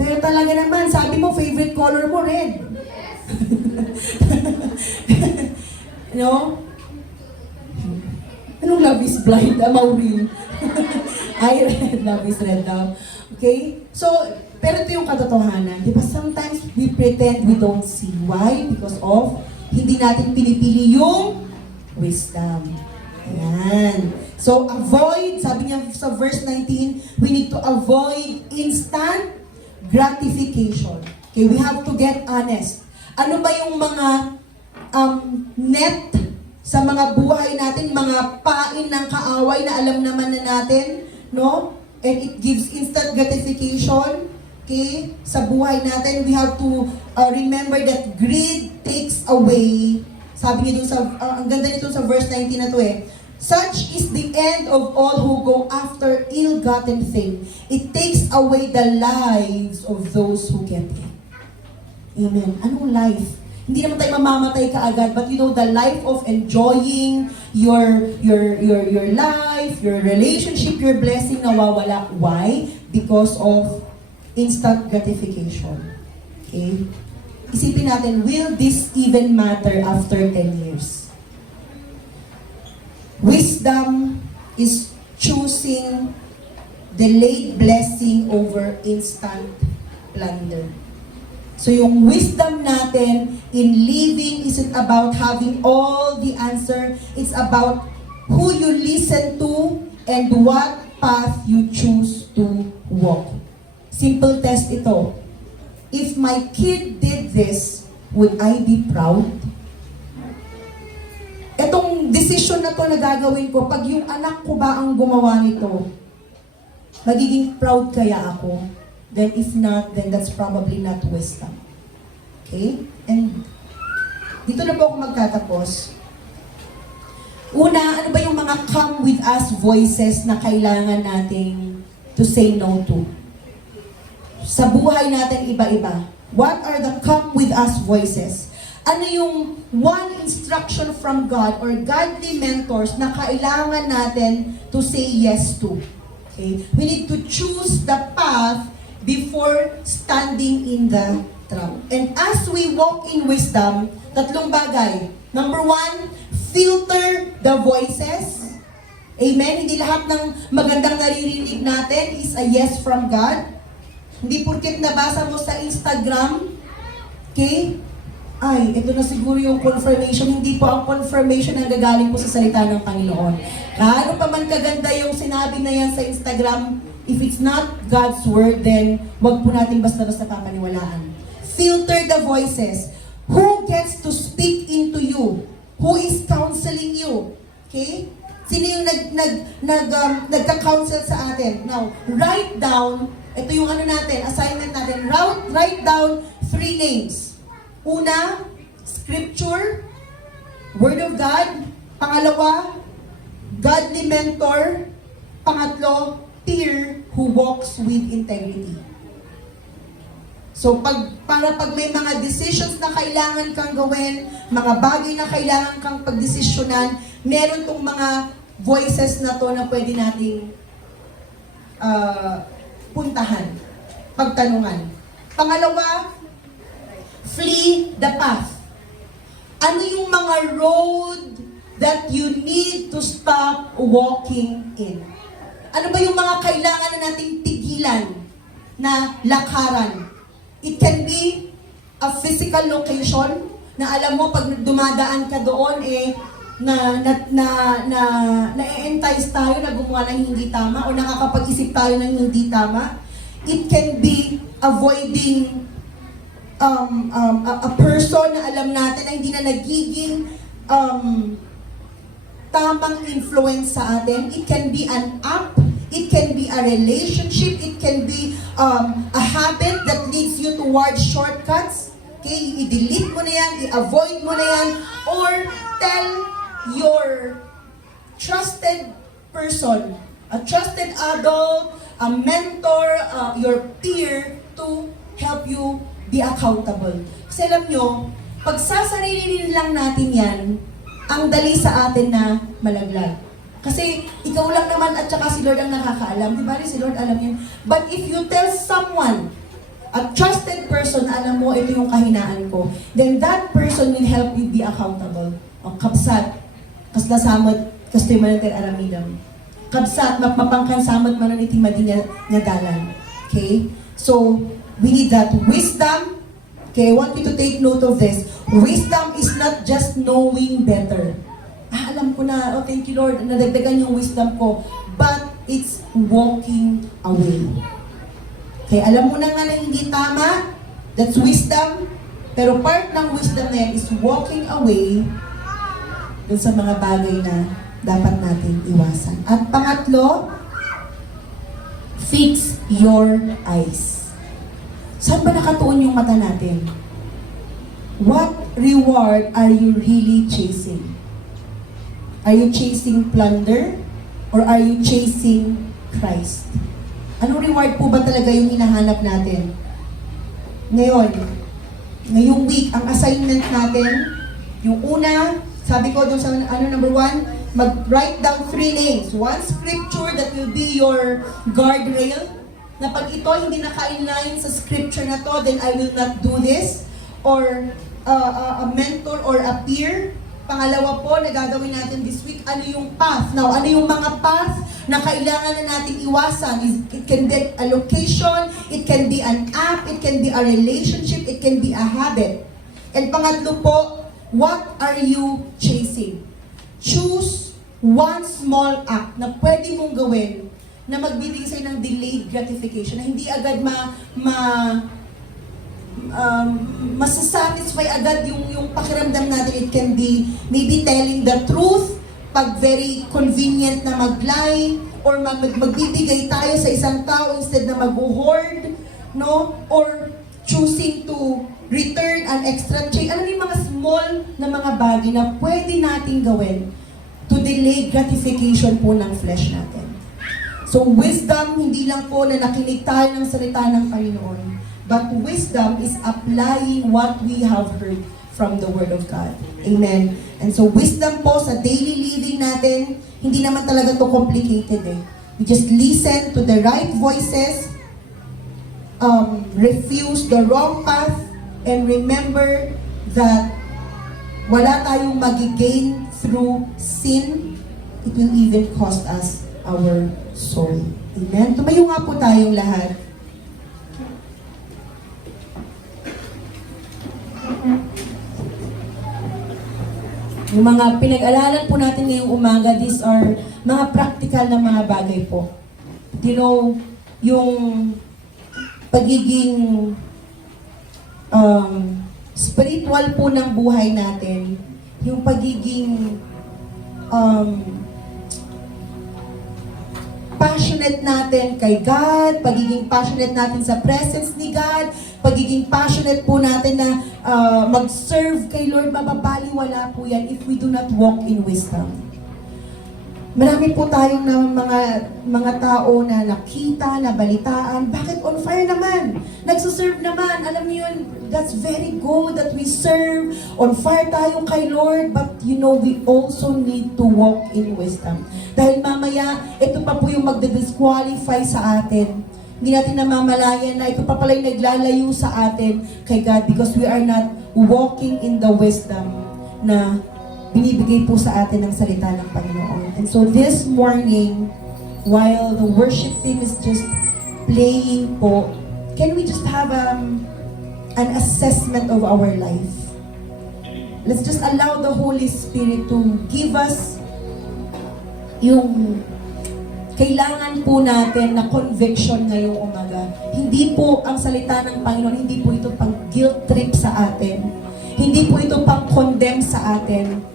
Pero talaga naman, sabi mo, favorite color mo, red. No? Anong love is blind? Maureen. Ay, red. Love is red daw. Okay? So, pero ito yung katotohanan. Di ba? Sometimes we pretend we don't see. Why? Because of hindi natin pinipili yung wisdom. Ayan. So, avoid, sabi niya sa verse 19, we need to avoid instant gratification. Okay, we have to get honest. Ano ba yung mga net sa mga buhay natin, mga pain ng kaaway na alam naman na natin, no? And it gives instant gratification, okay? Sa buhay natin, we have to remember that greed takes away. Sabi niya dun sa, ang ganda nito sa verse 19 na to eh. Such is the end of all who go after ill-gotten thing. It takes away the lives of those who get it. Amen. Anong life? Hindi naman tayo mamamatay kaagad, but you know, the life of enjoying your life, your relationship, your blessing nawawala. Why? Because of instant gratification. Okay? Isipin natin, will this even matter after 10 years? Wisdom is choosing delayed blessing over instant plunder. So yung wisdom natin in living isn't about having all the answer. It's about who you listen to and what path you choose to walk. Simple test ito. If my kid did this, would I be proud? Etong decision na to na gagawin ko, pag yung anak ko ba ang gumawa nito, magiging proud kaya ako? Then if not, then that's probably not wisdom. Okay? And dito na po ako magtatapos. Una, ano ba yung mga come with us voices na kailangan nating to say no to? Sa buhay natin iba-iba. What are the come with us voices? Ano yung one instruction from God or godly mentors na kailangan natin to say yes to? Okay? We need to choose the path before standing in the trap. And as we walk in wisdom, tatlong bagay. Number one, filter the voices. Amen? Hindi lahat ng magandang naririnig natin is a yes from God. Hindi porket nabasa mo sa Instagram, okay? Ay, ito na siguro yung confirmation. Hindi po ang confirmation ang gagaling po sa salita ng Panginoon. Kaano pa man kaganda yung sinabi na yan sa Instagram, if it's not God's word, then wag po natin basta-basta papaniwalaan. Filter the voices. Who gets to speak into you? Who is counseling you? Okay? Sino yung nagka-counsel sa atin? Now, write down, ito yung assignment natin, write down 3 names. Una, Scripture, Word of God. Pangalawa, godly mentor. Pangatlo, peer who walks with integrity. So para pag may mga decisions na kailangan kang gawin, mga bagay na kailangan kang pagdesisyonan, meron tong mga voices na to na pwede nating puntahan, pagtanungan. Pangalawa, flee the path. Ano yung mga road that you need to stop walking in? Ano ba yung mga kailangan na nating tigilan na lakaran? It can be a physical location na alam mo pag dumadaan ka doon na-entice tayo na gumawa ng hindi tama o nakakapag-isip tayo ng hindi tama. It can be avoiding a person na alam natin na hindi na nagiging tamang influence sa atin. It can be an app, it can be a relationship, it can be a habit that leads you towards shortcuts. Okay, i-delete mo na yan, i-avoid mo na yan, or tell your trusted person, a trusted adult, a mentor, your peer to help you be accountable. Kasi alam nyo, pag sasarili lang natin yan, ang dali sa atin na malaglag. Kasi ikaw lang naman at saka si Lord ang nakakaalam. Di ba? Si Lord alam yun. But if you tell someone, a trusted person, alam mo, ito yung kahinaan ko, then that person will help you be accountable. O kapsat, kasnasamot, kastoy manantir aramidam. Kapsat, mapapangkansamot mananiti madinya dalan. Okay? So, we need that wisdom. Okay, I want you to take note of this. Wisdom is not just knowing better. Alam ko na, oh thank you Lord, nadagdagan yung wisdom ko. But it's walking away. Okay, alam mo na nga na hindi tama, that's wisdom. Pero part ng wisdom na yan is walking away dun sa mga bagay na dapat natin iwasan. At pangatlo, fix your eyes. Saan ba nakatuon yung mata natin? What reward are you really chasing? Are you chasing plunder? Or are you chasing Christ? Anong reward po ba talaga yung hinahanap natin? Ngayong week, ang assignment natin, yung una, sabi ko doon sa number 1, mag-write down 3 names. One scripture that will be your guardrail, na pag ito hindi naka-inline sa scripture na to, then I will not do this. Or a mentor or a peer. Pangalawa po, na gagawin natin this week, ano yung path? Now, ano yung mga path na kailangan na natin iwasan? It can be a location, it can be an app, it can be a relationship, it can be a habit. And pangatlo po, what are you chasing? Choose one small act na pwede mong gawin na magbibigay sa'yo ng delayed gratification, na hindi agad masasatisfy agad yung pakiramdam natin. It can be maybe telling the truth, pag very convenient na mag-lie, or magbibigay tayo sa isang tao instead na mag-hoard, no? Or choosing to return an extra change. Ano yung mga small na mga bagay na pwede nating gawin to delay gratification po ng flesh natin. So wisdom, hindi lang po na nakinig tayo ng salita ng Panginoon, but wisdom is applying what we have heard from the Word of God. Amen. And so wisdom po sa daily living natin, hindi naman talaga to complicated eh. We just listen to the right voices, refuse the wrong path, and remember that wala tayong magigain through sin. It will even cost us our soul. Amen? Tumayo nga po tayong lahat. Yung mga pinag-alalan po natin ngayong umaga, these are mga practical na mga bagay po. You know, yung pagiging spiritual po ng buhay natin, yung pagiging passionate natin kay God, pagiging passionate natin sa presence ni God, pagiging passionate po natin na mag-serve kay Lord, mababaliwala po yan if we do not walk in wisdom. Marami po tayong mga tao na nakita, nabalitaan. Bakit on fire naman? Nagsuserve naman. Alam niyo yun, that's very good that we serve. On fire tayo kay Lord. But you know, we also need to walk in wisdom. Dahil mamaya, ito pa po yung magdi-disqualify sa atin. Hindi natin namamalayan na ito pa pala yung naglalayo sa atin kay God because we are not walking in the wisdom na binibigay po sa atin ng salita ng Panginoon. And so this morning, while the worship team is just playing po, can we just have an assessment of our life? Let's just allow the Holy Spirit to give us yung kailangan po natin na conviction ngayong umaga. Hindi po ang salita ng Panginoon, hindi po ito pang guilt trip sa atin. Hindi po ito pang condemn sa atin.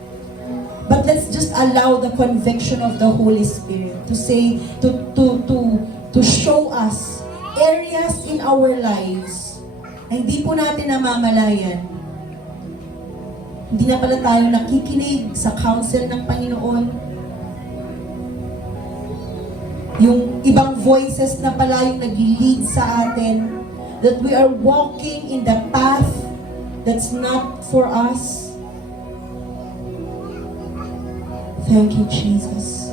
But let's just allow the conviction of the Holy Spirit to say, to show us areas in our lives na hindi po natin namamalayan. Hindi na pala tayo nakikinig sa counsel ng Panginoon. Yung ibang voices na pala yung nag-lead sa atin. That we are walking in the path that's not for us. Thank you, Jesus.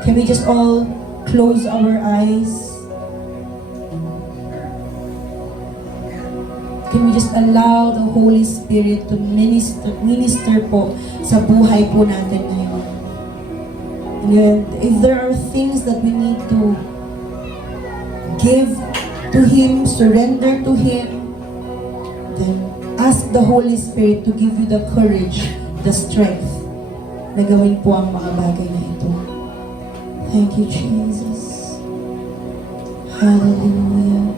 Can we just all close our eyes? Can we just allow the Holy Spirit to minister po sa buhay po natin ngayon? And if there are things that we need to give to Him, surrender to Him, then ask the Holy Spirit to give you the courage, the strength, na gawin po ang mga bagay na ito. Thank you, Jesus. Hallelujah.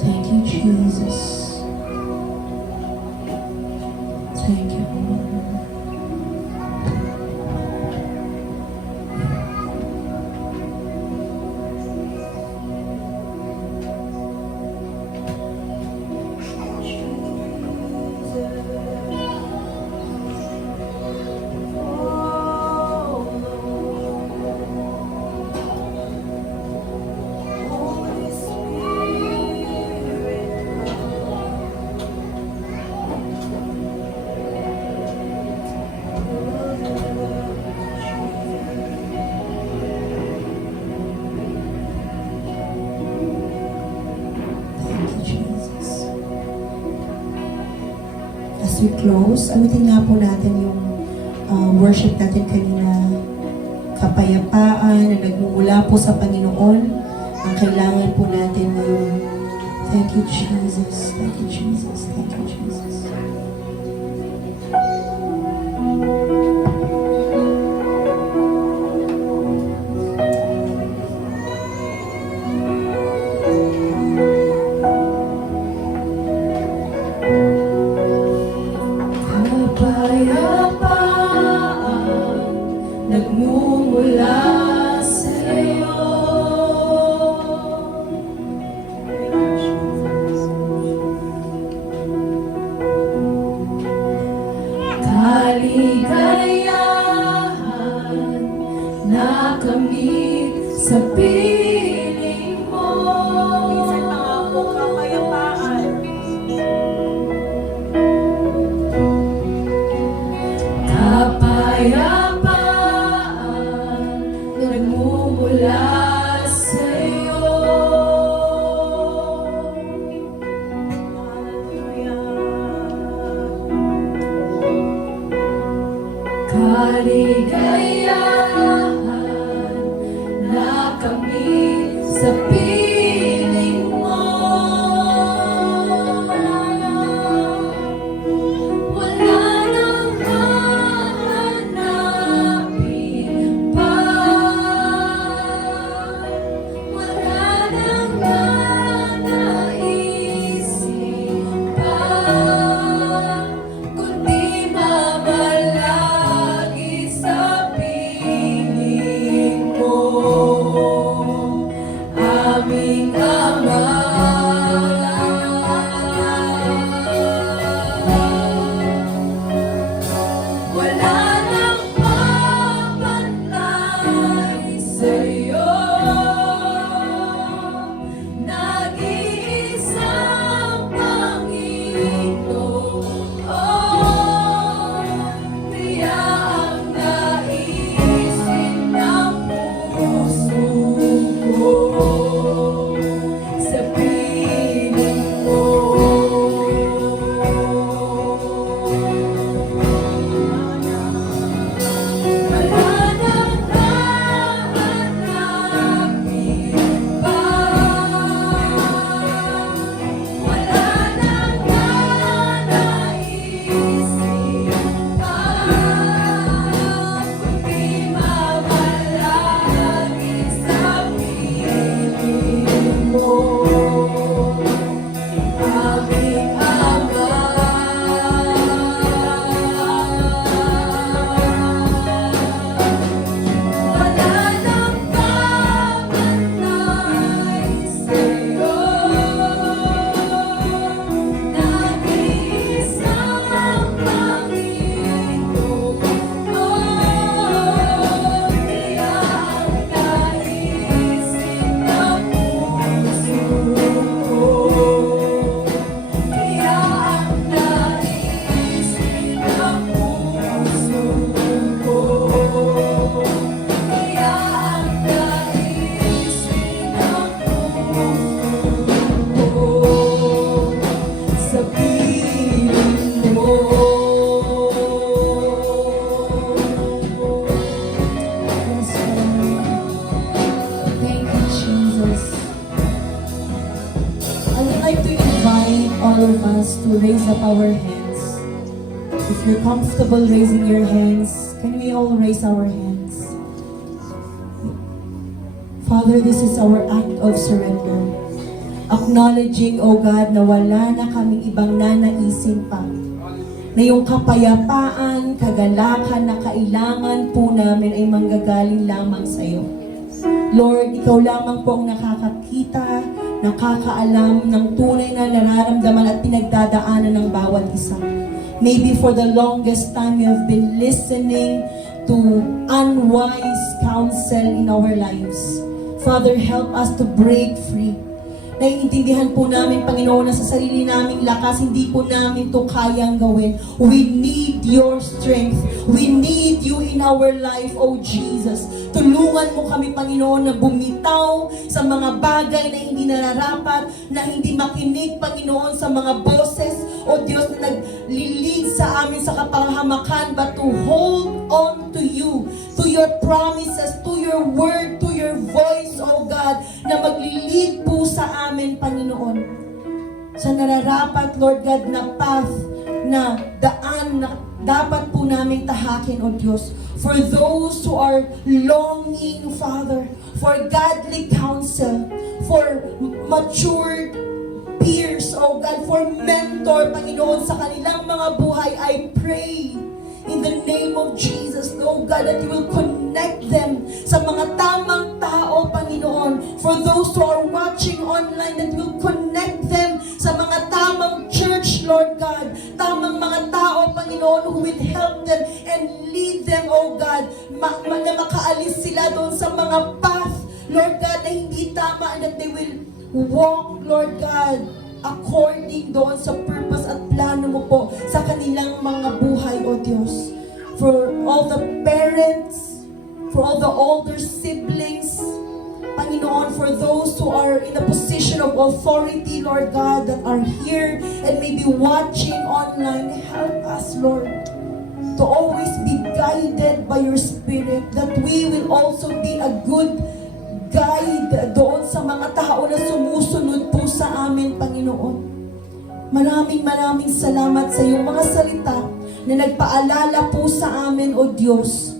Thank you, Jesus. Thank you, Lord. As we close, alutin nga po natin yung worship natin kanina. Kapayapaan na nagmumula po sa Panginoon. Ang kailangan po natin ngayon. Thank you, Jesus. Thank you, Jesus. Thank you, Jesus. Nagmumula sa'yo. Kaligayahan na kamit sa piling mo. Minsan pangako kapayapaan. Kapayapaan nagmumula sa'yo. Kaligayahan na kami us to raise up our hands. If you're comfortable raising your hands, can we all raise our hands? Father, this is our act of surrender. Acknowledging, O God, na wala na kaming ibang nanaisin pa. Na yung kapayapaan, kagalakan na kailangan po namin ay manggagaling lamang sa iyo. Lord, ikaw lamang po ang nakakakita, nakakaalam ng tunay na nararamdaman at pinagdadaanan ng bawat isa. Maybe for the longest time you have been listening to unwise counsel in our lives. Father, help us to break free. Naiintindihan po namin, Panginoon, na sa sarili naming lakas, hindi po namin to kayang gawin. We need your strength. We need you in our life, oh Jesus. Tulungan mo kami, Panginoon, na bumitaw sa mga bagay na hindi nararapat, na hindi makinig, Panginoon, sa mga boses, o Diyos, na naglilid sa amin sa kapahamakan, but to hold on to you, to your promises, to your word, to your voice, oh God, na maglilid po sa amin, Panginoon, sa nararapat, Lord God, na path, na daan, na dapat po namin tahakin, O Diyos. For those who are longing, Father, for godly counsel, for matured peers, O God, for mentor, Panginoon, sa kanilang mga buhay, I pray in the name of Jesus, O God, that you will connect them sa mga tamang tao, Panginoon. For those who are watching online, that you will connect them sa mga tamang church, Lord God. Tamang mga tao, Panginoon, who will help them and lead them, O God, na makaalis sila doon sa mga path, Lord God, na hindi tama, and that they will walk, Lord God, according doon sa purpose at plano mo po sa kanilang mga buhay, O Diyos. For all the parents, for all the older siblings, Panginoon, for those who are in the position of authority, Lord God, that are here and maybe watching online, help us, Lord, to always be guided by your Spirit, that we will also be a good guide doon sa mga tao na sumusunod po sa amin, Panginoon. Maraming salamat sa iyong mga salita na nagpaalala po sa amin, O Diyos,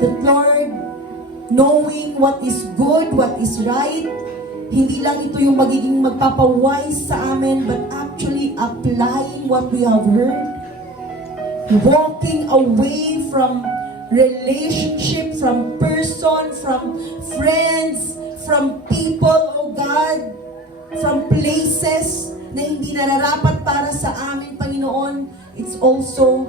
that Lord, knowing what is good, what is right, hindi lang ito yung magiging magpapawise sa amin, but actually applying what we have heard, walking away from relationship, from person, from friends, from people, oh God, from places na hindi nararapat para sa amin, Panginoon. It's also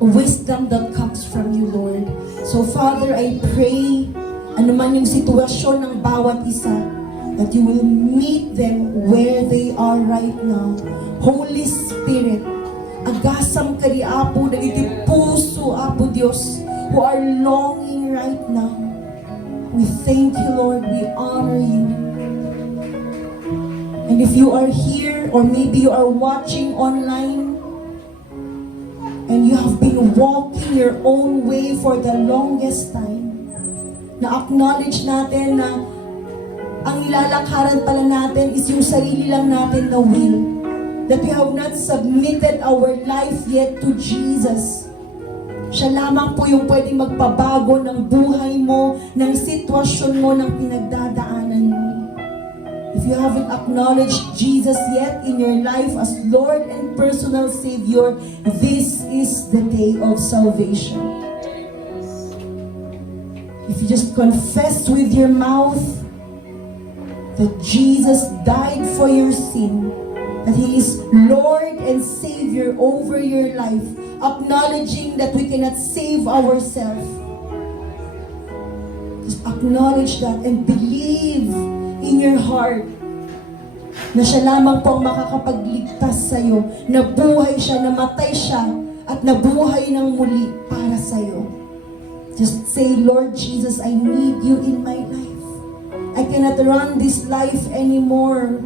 wisdom that comes from you, Lord. So Father, I pray, anuman yung sitwasyon ng bawat isa, that you will meet them where they are right now. Holy Spirit, agasam ka di Apo, dagiti puso, Apo Diyos, who are longing right now. We thank you, Lord. We honor you. And if you are here, or maybe you are watching online, and you have been walking your own way for the longest time, na-acknowledge natin na ang ilalakaran pala natin is yung sarili lang natin na will. That we have not submitted our life yet to Jesus. Siya lamang po yung pwedeng magpabago ng buhay mo, ng sitwasyon mo, ng pinagdadaanan mo. If you haven't acknowledged Jesus yet in your life as Lord and personal Savior, this is the day of salvation. If you just confess with your mouth that Jesus died for your sin, that He is Lord and Savior over your life, acknowledging that we cannot save ourselves. Just acknowledge that and believe in your heart na siya lamang po ang makakapagligtas sa iyo, na buhay siya, namatay siya, at nabuhay ng muli para sa iyo. Just say, Lord Jesus, I need you in my life. I cannot run this life anymore.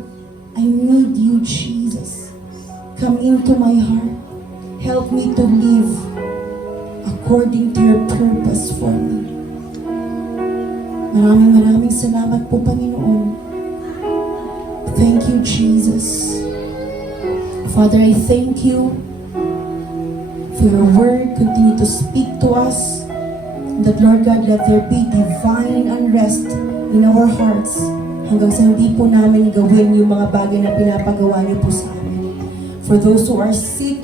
I need you, Jesus. Come into my heart. Help me to live according to your purpose for me. Maraming salamat po, Panginoon. Thank you, Jesus. Father, I thank you for your word. Continue to speak to us. That, Lord God, let there be divine unrest in our hearts hanggang sa hindi po namin gawin yung mga bagay na pinapagawa niyo po sa amin. For those who are sick,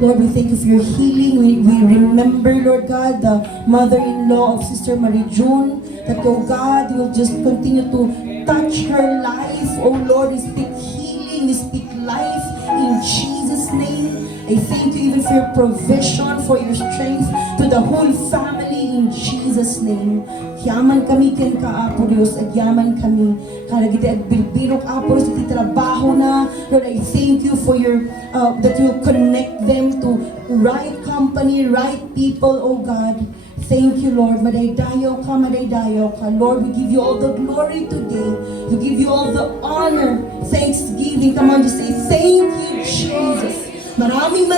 Lord, we thank you for your healing. We remember, Lord God, the mother-in-law of Sister Marie June, that, oh God, will just continue to touch her life. Oh Lord, we speak healing, we speak life in Jesus' name. I thank you even for your provision, for your strength to the whole family in Jesus' name. Yaman kami ken ka, Apo Diyos, at yaman kami. Karagiti at bilbilok, Apo Diyos, iti trabaho na. Lord, I thank you for your, that you connect them to right company, right people, oh God. Thank you, Lord. Madaydayaw ka, madaydayaw ka. Lord, we give you all the glory today. We give you all the honor, thanksgiving. Come on, just say, thank you, Jesus. Maraming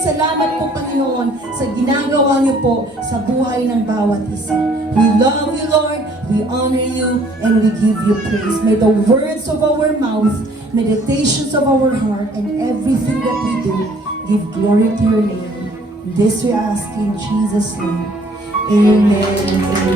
salamat po, Panginoon, sa ginagawa niyo po sa buhay ng bawat isa. We love you, Lord. We honor you, and we give you praise. May the words of our mouth, meditations of our heart, and everything that we do give glory to your name. This we ask in Jesus' name. Amen.